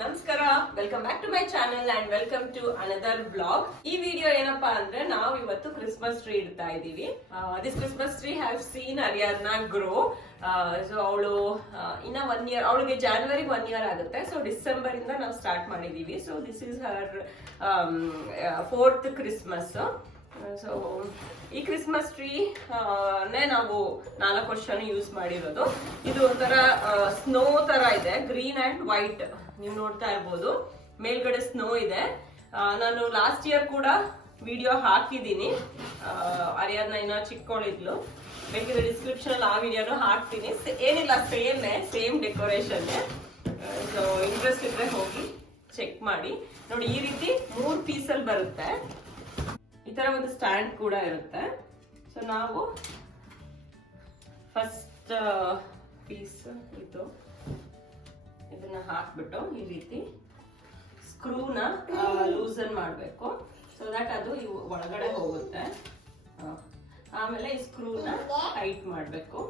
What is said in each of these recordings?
ನಮಸ್ಕಾರ welcome back to my channel and welcome to another blog ಈ video ಏನಪ್ಪಾ ಅಂದ್ರೆ ನಾವು ಇವತ್ತು ಕ್ರಿಸ್ಮಸ್ ಟ್ರೀ ಇಡ್ತಾ ಇದೀವಿ this Christmas tree have seen Ariadna grow so ಅವಳು ಇನ್ನ ಒನ್ ಇಯರ್ ಅವಳಿಗೆ ಜಾನ್ವರಿ ಒನ್ ಇಯರ್ ಆಗುತ್ತೆ. ಸೊ ಡಿಸೆಂಬರ್ ಇಂದ ನಾವು ಸ್ಟಾರ್ಟ್ ಮಾಡಿದೀವಿ so this is her fourth Christmas so ಈ ಕ್ರಿಸ್ಮಸ್ ಟ್ರೀ ನೇ ನಾವು ನಾಲ್ಕು ವರ್ಷನೂ ಯೂಸ್ ಮಾಡಿರೋದು. ಇದು ಒಂಥರ ಸ್ನೋ ತರ ಇದೆ ಗ್ರೀನ್ ಅಂಡ್ ವೈಟ್ ನೀವು ನೋಡ್ತಾ ಇರ್ಬೋದು. ಮೇಲ್ಗಡೆ ಸ್ನೋ ಇದೆ. ನಾನು ಲಾಸ್ಟ್ ಇಯರ್ ಕೂಡ ವಿಡಿಯೋ ಹಾಕಿದ್ದೀನಿ. ಅರಿಯಾದ್ನ ಇನ್ನ ಚಿಕ್ಕವಳಿದ್ಲು ಬೇಕಿದ್ರೆ ಡಿಸ್ಕ್ರಿಪ್ಷನ್ ಆ ವಿಡಿಯೋನು ಹಾಕ್ತೀನಿ. ಏನಿಲ್ಲ same same decoration so interest ಇದ್ರೆ ಹೋಗಿ ಚೆಕ್ ಮಾಡಿ. ನೋಡಿ, ಈ ರೀತಿ ಮೂರು ಪೀಸಲ್ಲಿ ಬರುತ್ತೆ. ಈ ತರ ಒಂದು ಸ್ಟ್ಯಾಂಡ್ ಕೂಡ ಇರುತ್ತೆ. ಸೊ ನಾವು ಫಸ್ಟ್ ಪೀಸ್ ಇದು, ಇದನ್ನ ಹಾಕ್ಬಿಟ್ಟು ಈ ರೀತಿ ಸ್ಕ್ರೂನ ಲೂಸನ್ ಮಾಡಬೇಕು. ಸೊ ದಟ್ ಅದು ಒಳಗಡೆ ಹೋಗುತ್ತೆ. ಆಮೇಲೆ ಈ ಸ್ಕ್ರೂನ ಟೈಟ್ ಮಾಡಬೇಕು.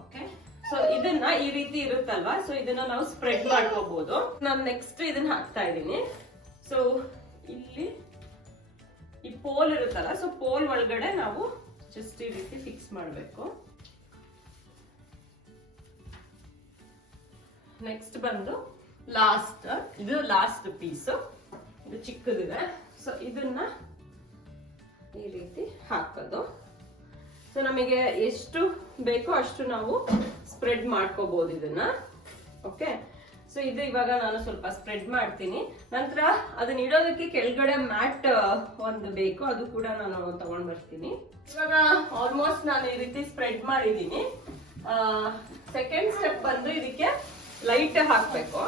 ಓಕೆ ಸೊ ಇದನ್ನ ಈ ರೀತಿ ಇರುತ್ತಲ್ವಾ? ಸೊ ಇದನ್ನ ನಾವು ಸ್ಪ್ರೆಡ್ ಮಾಡ್ಕೋಬಹುದು ನಾನು ನೆಕ್ಸ್ಟ್ ಇದನ್ನ ಹಾಕ್ತಾ ಇದ್ದೀನಿ. ಸೊ ಇಲ್ಲಿ ಈ ಪೋಲ್ ಇರುತ್ತಲ್ಲ ಸೊ ಪೋಲ್ ಒಳಗಡೆ ನಾವು ಜಸ್ಟ್ ಈ ರೀತಿ ಫಿಕ್ಸ್ ಮಾಡಬೇಕು. ನೆಕ್ಸ್ಟ್ ಬಂದು ಲಾಸ್ಟ್ ಇದು ಲಾಸ್ಟ್ ಪೀಸ್ ಇದು ಚಿಕ್ಕದಿದೆ. ಸೊ ಇದನ್ನ ಈ ರೀತಿ ಹಾಕೋದು. ಸೊ ನಮಗೆ ಎಷ್ಟು ಬೇಕೋ ಅಷ್ಟು ನಾವು ಸ್ಪ್ರೆಡ್ ಮಾಡ್ಕೋಬಹುದು ಇದನ್ನ. ಓಕೆ ಸೊ ಇದು ಇವಾಗ ನಾನು ಸ್ವಲ್ಪ ಸ್ಪ್ರೆಡ್ ಮಾಡ್ತೀನಿ. ನಂತರ ಅದನ್ನ ಇಡೋದಕ್ಕೆ ಕೆಳಗಡೆ ಮ್ಯಾಟ್ ಒಂದು ಬೇಕು. ಅದು ಕೂಡ ನಾನು ತಗೊಂಡ್ ಬರ್ತೀನಿ. ಇವಾಗ ಆಲ್ಮೋಸ್ಟ್ ನಾನು ಈ ರೀತಿ ಸ್ಪ್ರೆಡ್ ಮಾಡಿದ್ದೀನಿ. ಸೆಕೆಂಡ್ ಸ್ಟೆಪ್ ಬಂದು ಇದಕ್ಕೆ ಲೈಟ್ ಹಾಕ್ಬೇಕು.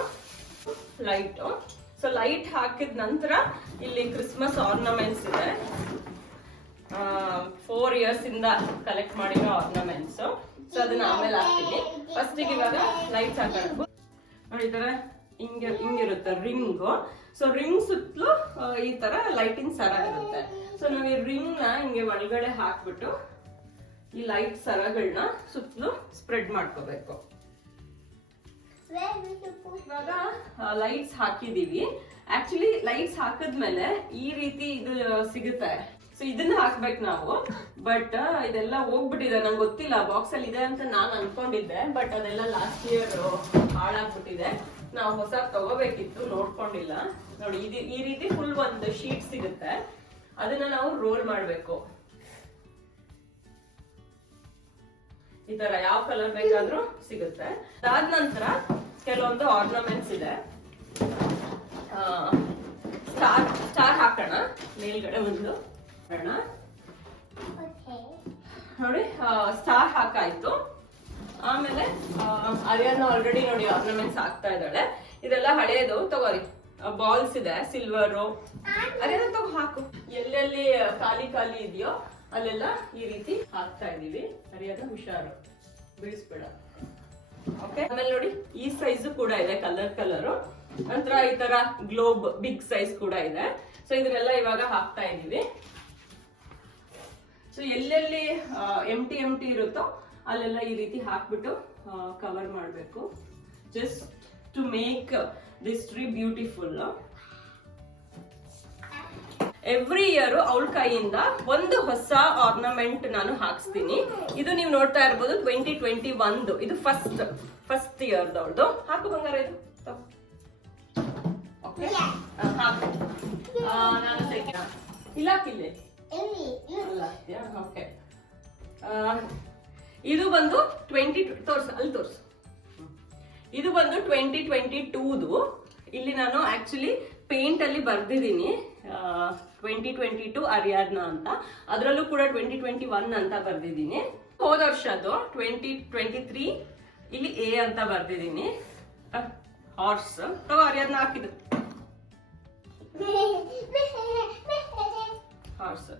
ಲೈಟ್ ಸೊ ಲೈಟ್ ಹಾಕಿದ ನಂತರ ಇಲ್ಲಿ ಕ್ರಿಸ್ಮಸ್ ಆರ್ನಮೆಂಟ್ಸ್ ಇದೆ. ಫೋರ್ ಇಯರ್ಸ್ ಇಂದ ಕಲೆಕ್ಟ್ ಮಾಡಿರೋ ಆರ್ನಮೆಂಟ್ಸ್ ಸೊ ಅದನ್ನ ಆಮೇಲೆ ಹಾಕ್ತೀನಿ. ಫಸ್ಟ್ ಇವಾಗ ಲೈಟ್ಸ್ ಹಾಕೋಣ. ನೋಡಿ ಹಿಂಗೆ, ಹಿಂಗಿರುತ್ತೆ ರಿಂಗ್. ಸೊ ರಿಂಗ್ ಸುತ್ತಲೂ ಈ ತರ ಲೈಟಿಂಗ್ ಸರ ಇರುತ್ತೆ ಸೊ ನಾವು ಈ ರಿಂಗ್ನ ಹಿಂಗೆ ಒಳಗಡೆ ಹಾಕ್ಬಿಟ್ಟು ಈ ಲೈಟ್ ಸರಗಳನ್ನ ಸುತ್ತಲೂ ಸ್ಪ್ರೆಡ್ ಮಾಡ್ಕೋಬೇಕು. ಇವಾಗ ಲೈಟ್ಸ್ ಹಾಕಿದೀವಿ. ಆಕ್ಚುಲಿ ಲೈಟ್ಸ್ ಹಾಕಿದ್ಮೇಲೆ ಈ ರೀತಿ ಇದು ಸಿಗುತ್ತೆ. ಸೊ ಇದನ್ನ ಹಾಕ್ಬೇಕು ನಾವು. ಬಟ್ ಇದೆಲ್ಲ ಹೋಗ್ಬಿಟ್ಟಿದೆ. ನಂಗೆ ಗೊತ್ತಿಲ್ಲ ಬಾಕ್ಸ್ ಅಲ್ಲಿ ಇದೆ ಅಂತ ನಾನು ಅನ್ಕೊಂಡಿದ್ದೆ. ಬಟ್ ಅದೆಲ್ಲ ಲಾಸ್ಟ್ ಇಯರ್ ಹಾಳಾಗ್ಬಿಟ್ಟಿದೆ. ನಾವು ಹೊಸ ತಗೋಬೇಕಿತ್ತು, ನೋಡ್ಕೊಂಡಿಲ್ಲ. ನೋಡಿ, ಇದು ಈ ರೀತಿ ಫುಲ್ ಒಂದು ಶೀಟ್ ಸಿಗುತ್ತೆ. ಅದನ್ನ ನಾವು ರೋಲ್ ಮಾಡ್ಬೇಕು. ಈ ತರ ಯಾವ ಕಲರ್ ಬೇಕಾದ್ರೂ ಸಿಗುತ್ತೆ. ಅದಾದ ನಂತರ ಕೆಲವೊಂದು ಆರ್ನಮೆಂಟ್ಸ್ ಇದೆ. ಸ್ಟಾರ್ ಸ್ಟಾರ್ ಹಾಕೋಣ. ಮೇಲ್ಗಡೆ ಒಂದು. ನೋಡಿ ಸ್ಟಾರ್ ಹಾಕಾಯ್ತು ಆಮೇಲೆ ಅರಿಯನ್ನ ಆಲ್ರೆಡಿ ನೋಡಿ ಆರ್ನಮೆಂಟ್ಸ್ ಹಾಕ್ತಾ ಇದ್ದಾಳೆ. ಇದೆಲ್ಲ ಹಳೇದು ತಗೋರಿ ಬಾಲ್ಸ್ ಇದೆ ಸಿಲ್ವರು ಅರಿಯನ್ನ ತಗೋ ಹಾಕು. ಎಲ್ಲೆಲ್ಲಿ ಖಾಲಿ ಖಾಲಿ ಇದೆಯೋ ಅಲ್ಲೆಲ್ಲ ಈ ರೀತಿ ಹಾಕ್ತಾ ಇದೀವಿ ಅರಿಯನ್ನ ಹುಷಾರು. ಬಿಡಿಸ್ಬೇಡ. ಓಕೆ ಆಮೇಲೆ ನೋಡಿ ಈ ಸೈಜ್ ಕೂಡ ಇದೆ ಕಲರ್ ಕಲರ್ ನಂತರ ಈ ತರ ಗ್ಲೋಬ್ ಬಿಗ್ ಸೈಜ್ ಕೂಡ ಇದೆ. ಸೊ ಇದನ್ನೆಲ್ಲ ಇವಾಗ ಹಾಕ್ತಾ ಇದೀವಿ ಸೊ ಎಲ್ಲೆಲ್ಲಿ ಎಮ್ಟಿ ಎಂ ಟಿ ಇರುತ್ತೋ ಅಲ್ಲೆಲ್ಲ ಈ ರೀತಿ ಹಾಕ್ಬಿಟ್ಟು ಕವರ್ ಮಾಡಬೇಕು. Just to make this tree beautiful every year ಅವಳ ಕೈಯಿಂದ ಒಂದು ಹೊಸ ಆರ್ನಮೆಂಟ್ ನಾನು ಹಾಕ್ಸ್ತೀನಿ. ಇದು ನೀವು ನೋಡ್ತಾ ಇರ್ಬೋದು ಟ್ವೆಂಟಿ ಟ್ವೆಂಟಿ ಒಂದು ಇದು ಫಸ್ಟ್ ಫಸ್ಟ್ ಇಯರ್ ಅವಳದು. ಹಾಕು ಬಂಗಾರ ಇದು. ನಾನು. ಇಲ್ಲ ಹಾಕಿಲ್ಲೆ ಇದು ಬಂದು ಟ್ವೆಂಟಿ ತೋರ್ಸು ಅಲ್ಲಿ ತೋರ್ಸು ಇದು ಬಂದು ಟ್ವೆಂಟಿ ಟ್ವೆಂಟಿ ಟೂದು ಇಲ್ಲಿ ನಾನು ಆಕ್ಚುಲಿ ಪೇಂಟ್ ಅಲ್ಲಿ ಬರ್ದಿದ್ದೀನಿ ಟ್ವೆಂಟಿ ಟ್ವೆಂಟಿ ಟು ಅರಿಯಾದ್ನ ಅಂತ ಅದರಲ್ಲೂ ಕೂಡ ಟ್ವೆಂಟಿ ಟ್ವೆಂಟಿ ಒನ್ ಅಂತ ಬರ್ದಿದ್ದೀನಿ ಹೋದ ವರ್ಷದ್ದು ಟ್ವೆಂಟಿ ಟ್ವೆಂಟಿ ತ್ರೀ ಇಲ್ಲಿ ಎ ಅಂತ ಬರ್ದಿದ್ದೀನಿ ಹಾರ್ಸ್ ಅರಿಯಾದ್ನ ಹಾಕಿದ್ರು ಹಾಕಿದ್ದು ಹಾರ್ಸ್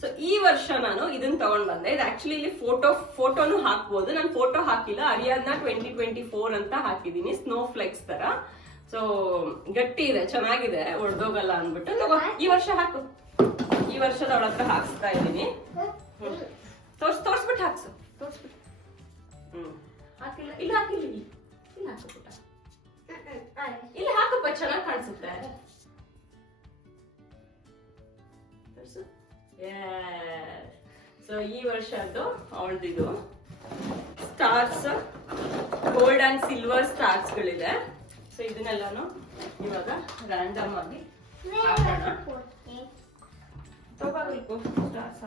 ಸೊ ಈ ವರ್ಷ ನಾನು ಇದನ್ನ ತಗೊಂಡ್ ಬಂದೆ. ಇದು ಆಕ್ಚುಲಿ ಇಲ್ಲಿ ಫೋಟೋ ಫೋಟೋನು ಹಾಕ್ಬೋದು. ನಾನು ಫೋಟೋ ಹಾಕಿಲ್ಲ. ಅರಿಯಾದ್ನ ಟ್ವೆಂಟಿ ಟ್ವೆಂಟಿ ಫೋರ್ ಅಂತ ಹಾಕಿದೀನಿ ಸ್ನೋ ಫ್ಲೆಕ್ಸ್ ತರ. ಸೊ ಗಟ್ಟಿ ಇದೆ ಚೆನ್ನಾಗಿದೆ. ಒಡ್ದೋಗಲ್ಲ ಅನ್ಬಿಟ್ಟು ತಗೋ ಈ ವರ್ಷ ಹಾಕು. ಈ ವರ್ಷದ ಅವಳ ಹತ್ರ ಹಾಕ್ಸ್ತಾ ಇದ್ದೀನಿ. ತೋರ್ಸ್ ತೋರ್ಸ್ಬಿಟ್ಟು ಹಾಕ್ಸು. ತೋರ್ಸ್ಬಿಟ್ಟು ಹ್ಮ್. ಹಾಕಿಲ್ಲ. ಇಲ್ಲ ಹಾಕಿಲ್ಲ ಇಲ್ಲಿ. ಇಲ್ಲಿ ಹಾಕು ಪುಟ್ಟ ಇಲ್ಲಿ ಹಾಕಪ್ಪ. ಚೆನ್ನಾಗಿ ಕಾಣಿಸುತ್ತೆ. ಸೊ ಈ ವರ್ಷದ್ದು ಅವಳದಿದು stars gold and silver stars ಗಳಿದೆ ಸೊ ಇದನ್ನೆಲ್ಲಾನು ಇವಾಗ ರ್ಯಾಂಡಮ್ ಆಗಿ ತಗೋಬೇಕು ಸ್ಟಾರ್ಸ್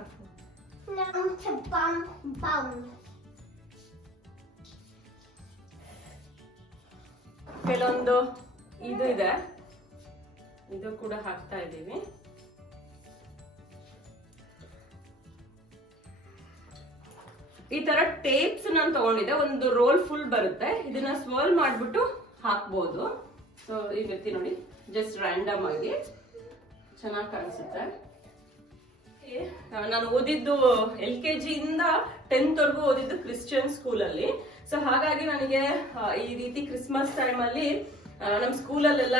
ಕೆಲವೊಂದು ಇದು ಇದೆ. ಇದು ಕೂಡ ಹಾಕ್ತಾ ಇದ್ದೀವಿ. ಈ ತರ ಟೇಪ್ಸ್ ನಾನು ತಗೊಂಡಿದ್ದೆ. ಒಂದು ರೋಲ್ ಫುಲ್ ಬರುತ್ತೆ. ಇದನ್ನ ಸ್ವರ್ಲ್ ಮಾಡ್ಬಿಟ್ಟು ಹಾಕ್ಬೋದು. ಸೊ ಈ ರೀತಿ ನೋಡಿ ಜಸ್ಟ್ ರ್ಯಾಂಡಮ್ ಆಗಿ ಚೆನ್ನಾಗಿ ಕಾಣಿಸುತ್ತೆ. ನಾನು ಓದಿದ್ದು ಎಲ್ ಕೆ ಜಿಯಿಂದ ಟೆಂತ್ ವರ್ಗು ಓದಿದ್ದು ಕ್ರಿಶ್ಚಿಯನ್ ಸ್ಕೂಲಲ್ಲಿ. ಸೊ ಹಾಗಾಗಿ ನನಗೆ ಈ ರೀತಿ ಕ್ರಿಸ್ಮಸ್ ಟೈಮಲ್ಲಿ ನಮ್ಮ ಸ್ಕೂಲಲ್ಲೆಲ್ಲ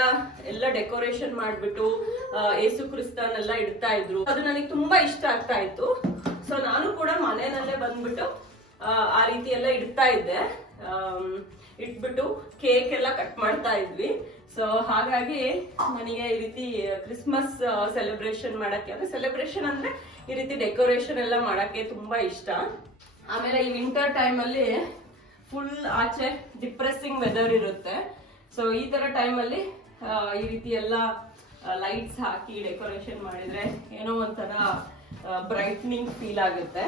ಎಲ್ಲ ಡೆಕೋರೇಷನ್ ಮಾಡ್ಬಿಟ್ಟು ಏಸು ಕ್ರಿಸ್ತನೆಲ್ಲ ಇಡ್ತಾ ಇದ್ರು. ಅದು ನನಗೆ ತುಂಬಾ ಇಷ್ಟ ಆಗ್ತಾ ಇತ್ತು. ಸೊ ನಾನು ಕೂಡ ಮನೆಯಲ್ಲೇ ಬಂದ್ಬಿಟ್ಟು ಆ, ರೀತಿ ಎಲ್ಲ ಇಡ್ತಾ ಇದ್ದೆ. ಇಟ್ಬಿಟ್ಟು ಕೇಕ್ ಎಲ್ಲ ಕಟ್ ಮಾಡ್ತಾ ಇದ್ವಿ. ಸೊ ಹಾಗಾಗಿ ನನಗೆ ಈ ರೀತಿ ಕ್ರಿಸ್ಮಸ್ ಸೆಲೆಬ್ರೇಷನ್ ಮಾಡಕ್ಕೆ ಅಂದ್ರೆ ಸೆಲೆಬ್ರೇಷನ್ ಅಂದ್ರೆ ಈ ರೀತಿ ಡೆಕೋರೇಷನ್ ಎಲ್ಲ ಮಾಡಕ್ಕೆ ತುಂಬಾ ಇಷ್ಟ. ಆಮೇಲೆ ಈ ವಿಂಟರ್ ಟೈಮ್ ಅಲ್ಲಿ ಫುಲ್ ಆಚೆ ಡಿಪ್ರೆಸಿಂಗ್ ವೆದರ್ ಇರುತ್ತೆ. ಸೊ ಈ ತರ ಟೈಮ್ ಅಲ್ಲಿ ಈ ರೀತಿ ಎಲ್ಲ ಲೈಟ್ಸ್ ಹಾಕಿ ಡೆಕೋರೇಷನ್ ಮಾಡಿದ್ರೆ ಏನೋ ಒಂಥರ ಬ್ರೈಟ್ನಿಂಗ್ ಫೀಲ್ ಆಗುತ್ತೆ.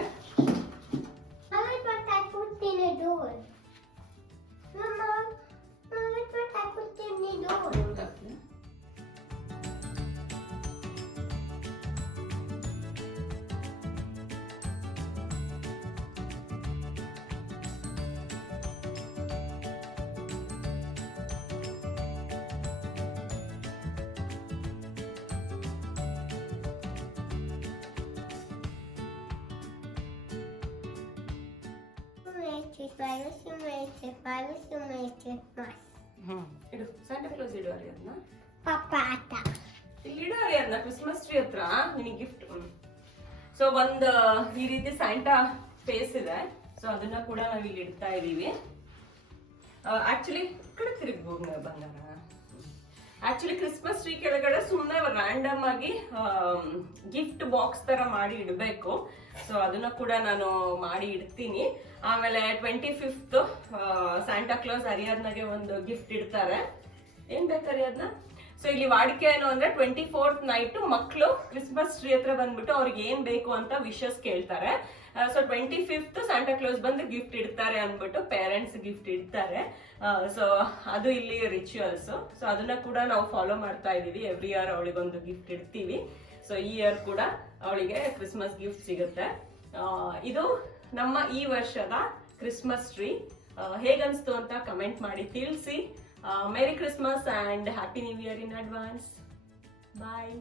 ಇಡು. ಸ್ಯಾಂಟಾ ಕ್ಲೋಸ್ ಇಡು ಅದನ್ನ Papata. ಇಡು ಅದನ್ನ ಕ್ರಿಸ್ಮಸ್ ಟ್ರೀ ಹತ್ರ ನಿನಗೆ ಗಿಫ್ಟ್ ಸೊ ಒಂದು ಈ ರೀತಿ ಸ್ಯಾಂಟಾ ಫೇಸ್ ಇದೆ. ಸೊ ಅದನ್ನ ಕೂಡ ನಾವ್ ಇಲ್ಲಿ ಇಡ್ತಾ ಇದೀವಿ. ಆಕ್ಚುಲಿ ಕಡೆ ತಿರುಗ್ಬೋದು ಬಂಗಾರ. ಆಕ್ಚುಲಿ ಕ್ರಿಸ್ಮಸ್ ಟ್ರೀ ಕೆಳಗಡೆ ಸುಮ್ಮನೆ ರ್ಯಾಂಡಮ್ ಆಗಿ ಗಿಫ್ಟ್ ಬಾಕ್ಸ್ ತರ ಮಾಡಿ ಇಡಬೇಕು. ಸೊ ಅದನ್ನ ಕೂಡ ನಾನು ಮಾಡಿ ಇಡ್ತೀನಿ. ಆಮೇಲೆ ಟ್ವೆಂಟಿ ಫಿಫ್ತ್ ಸ್ಯಾಂಟಾ ಕ್ಲಾಸ್ ಅರಿಯಾದ್ನಾಗೆ ಒಂದು ಗಿಫ್ಟ್ ಇಡ್ತಾರೆ. ಏನ್ ಬೇಕು ಅರಿಯಾದ್ನ ಸೊ ಇಲ್ಲಿ ವಾಡಿಕೆ ಏನು ಅಂದ್ರೆ ಟ್ವೆಂಟಿ ಫೋರ್ತ್ ನೈಟ್ ಮಕ್ಕಳು ಕ್ರಿಸ್ಮಸ್ ಟ್ರೀ ಹತ್ರ ಬಂದ್ಬಿಟ್ಟು ಅವ್ರಿಗೆ ಏನ್ ಬೇಕು ಅಂತ ವಿಶಸ್ ಕೇಳ್ತಾರೆ. So twenty fifth Santa Claus ಬಂದು ಗಿಫ್ಟ್ ಇಡ್ತಾರೆ ಅಂದ್ಬಿಟ್ಟು ಪೇರೆಂಟ್ಸ್ ಗಿಫ್ಟ್ ಇಡ್ತಾರೆ. ಸೊ ಅದು ಇಲ್ಲಿ ರಿಚುವಲ್ಸ್ ಸೊ ಅದನ್ನ ಕೂಡ ನಾವು ಫಾಲೋ ಮಾಡ್ತಾ ಇದೀವಿ ಎವ್ರಿ ಇಯರ್ ಅವಳಿಗೊಂದು ಗಿಫ್ಟ್ ಇಡ್ತೀವಿ. ಸೊ ಈ ಇಯರ್ ಕೂಡ ಅವಳಿಗೆ ಕ್ರಿಸ್ಮಸ್ ಗಿಫ್ಟ್ ಸಿಗುತ್ತೆ. ಆ, ಇದು ನಮ್ಮ ಈ ವರ್ಷದ ಕ್ರಿಸ್ಮಸ್ ಟ್ರೀ ಹೇಗನ್ಸ್ತು ಅಂತ ಕಮೆಂಟ್ ಮಾಡಿ ತಿಳಿಸಿ. Uh, Merry Christmas and Happy New Year in advance. Bye.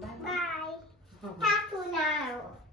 Bye. Bye. Bye. Talk to now.